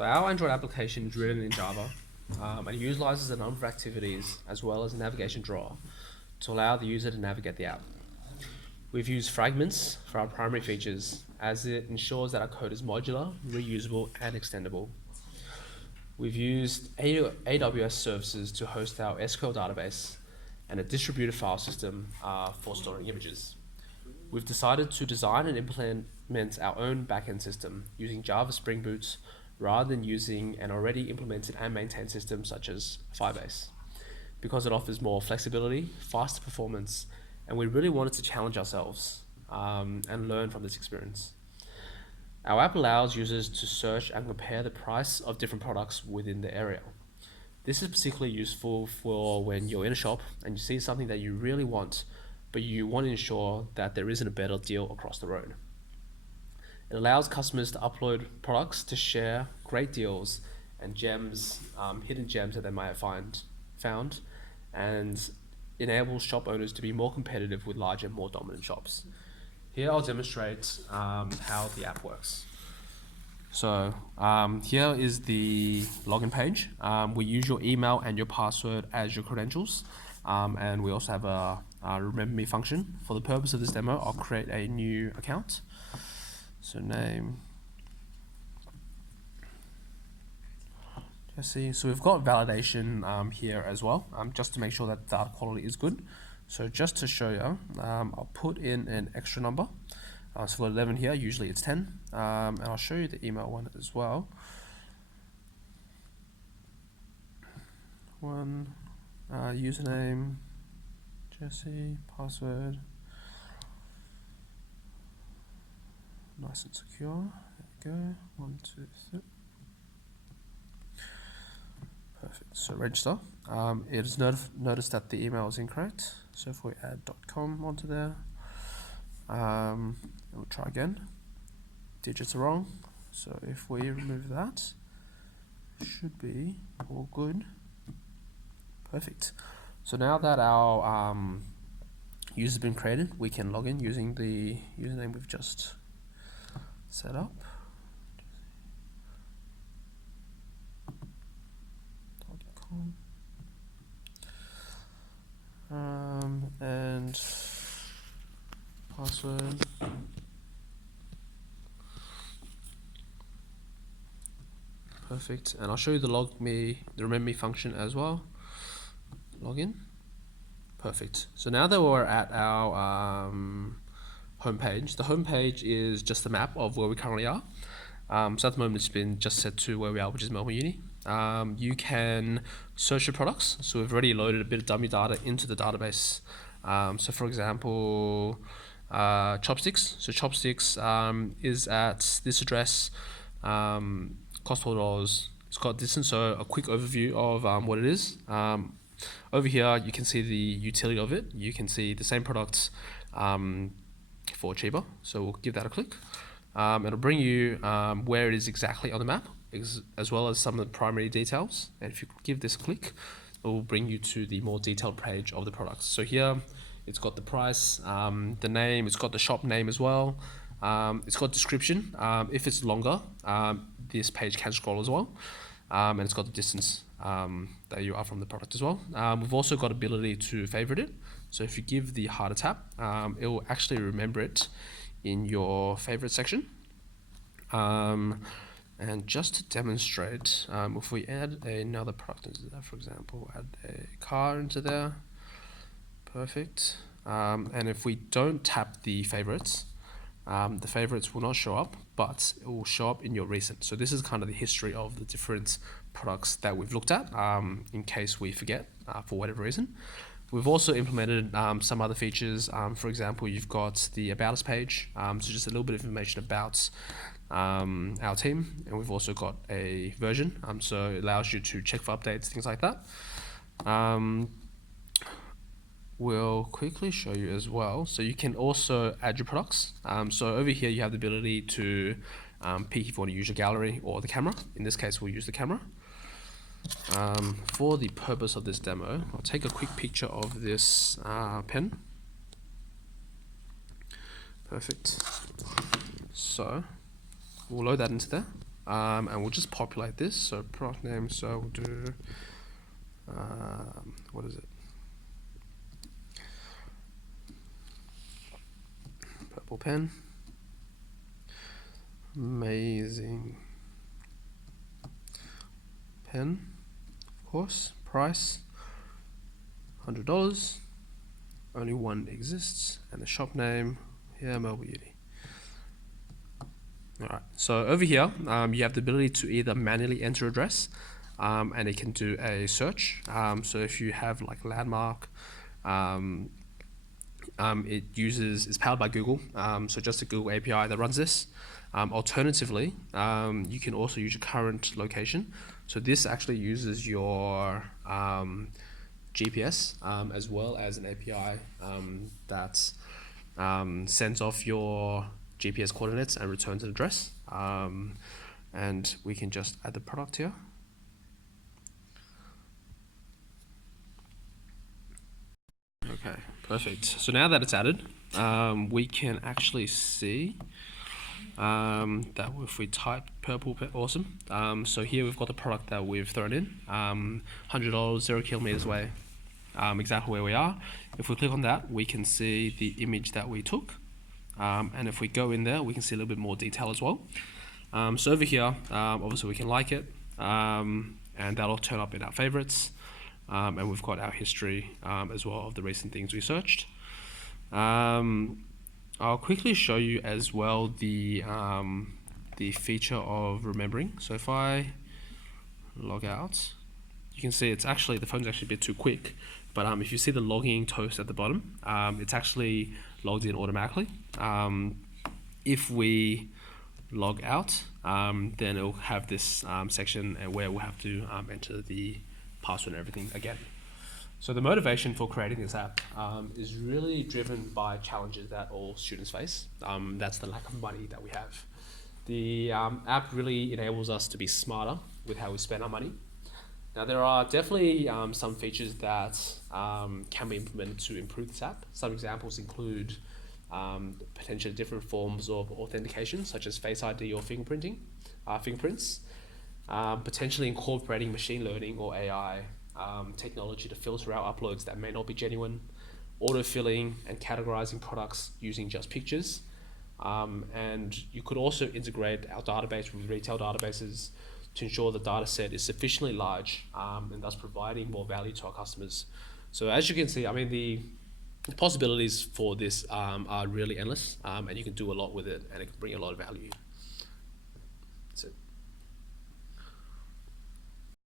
So our Android application is written in Java and utilizes a number of activities as well as a navigation drawer to allow the user to navigate the app. We've used fragments for our primary features as it ensures that our code is modular, reusable, and extendable. We've used AWS services to host our SQL database and a distributed file system for storing images. We've decided to design and implement our own backend system using Java Spring Boot rather than using an already implemented and maintained system such as Firebase, because it offers more flexibility, faster performance, and we really wanted to challenge ourselves and learn from this experience. Our app allows users to search and compare the price of different products within the area. This is particularly useful for when you're in a shop and you see something that you really want, but you want to ensure that there isn't a better deal across the road. It allows customers to upload products to share great deals and gems, hidden gems that they might have found, and enables shop owners to be more competitive with larger, more dominant shops. Here I'll demonstrate how the app works. So here is the login page. We use your email and your password as your credentials, and we also have a remember me function. For the purpose of this demo, I'll create a new account. So name, Jesse. So we've got validation here as well, just to make sure that data quality is good. So just to show you, I'll put in an extra number. So for 11 here, usually it's 10. And I'll show you the email one as well. Username, Jesse, password. Nice and secure. There we go. 1, 2, 3. Perfect. So register. It is noticed that the email is incorrect. So if we add .com onto there, we'll try again. Digits are wrong. So if we remove that, it should be all good. Perfect. So now that our user's been created, we can log in using the username we've just set up. And password. Perfect. And I'll show you the remember me function as well. Login. Perfect. So now that we're at our home page, the home page is just a map of where we currently are. So at the moment it's been just set to where we are, which is Melbourne Uni. You can search your products. So we've already loaded a bit of dummy data into the database. So for example, chopsticks. So chopsticks is at this address, cost $4. It's got distance, so a quick overview of what it is. Over here, you can see the utility of it. You can see the same products for cheaper. So we'll give that a click. It'll bring you where it is exactly on the map, as well as some of the primary details. And if you give this a click, it will bring you to the more detailed page of the products. So here, it's got the price, the name, it's got the shop name as well. It's got description. If it's longer, this page can scroll as well. And it's got the distance that you are from the product as well. We've also got ability to favorite it. So if you give the heart a tap, it will actually remember it in your favorite section. And just to demonstrate, if we add another product into there, for example, add a car into there, perfect. And if we don't tap the favorites will not show up, but it will show up in your recent. So this is kind of the history of the different products that we've looked at, in case we forget for whatever reason. We've also implemented some other features. For example, you've got the About Us page, so just a little bit of information about our team, and we've also got a version, so it allows you to check for updates, things like that. We'll quickly show you as well. So you can also add your products. So over here you have the ability to pick if you want to use your gallery or the camera. In this case, we'll use the camera. For the purpose of this demo, I'll take a quick picture of this pen. Perfect. So we'll load that into there. and we'll just populate this. So product name, so we'll do, what is it? Purple pen. Amazing pen, of course. Price $100. Only one exists, and the shop name here, Melbourne Beauty. Alright, so over here, you have the ability to either manually enter address, and it can do a search. So if you have like landmark, it's powered by Google, so just a Google API that runs this. Alternatively, you can also use your current location. So this actually uses your GPS as well as an API that sends off your GPS coordinates and returns an address. And we can just add the product here. Okay, perfect. So now that it's added, we can actually see that if we type purple, awesome. So here we've got the product that we've thrown in, $100, 0 kilometers away, exactly where we are. If we click on that, we can see the image that we took. And if we go in there, we can see a little bit more detail as well. So over here, obviously we can like it, and that'll turn up in our favorites. And we've got our history as well of the recent things we searched. I'll quickly show you as well the feature of remembering. So if I log out, you can see it's actually, the phone's actually a bit too quick, but if you see the logging toast at the bottom, it's actually logged in automatically. If we log out, then it'll have this section where we'll have to enter the password and everything again. So the motivation for creating this app is really driven by challenges that all students face. That's the lack of money that we have. The app really enables us to be smarter with how we spend our money. Now there are definitely some features that can be implemented to improve this app. Some examples include potentially different forms of authentication, such as Face ID or fingerprints, potentially incorporating machine learning or AI technology to filter out uploads that may not be genuine, autofilling and categorizing products using just pictures. And you could also integrate our database with retail databases to ensure the data set is sufficiently large and thus providing more value to our customers. So as you can see, I mean, the possibilities for this are really endless, and you can do a lot with it, and it can bring a lot of value.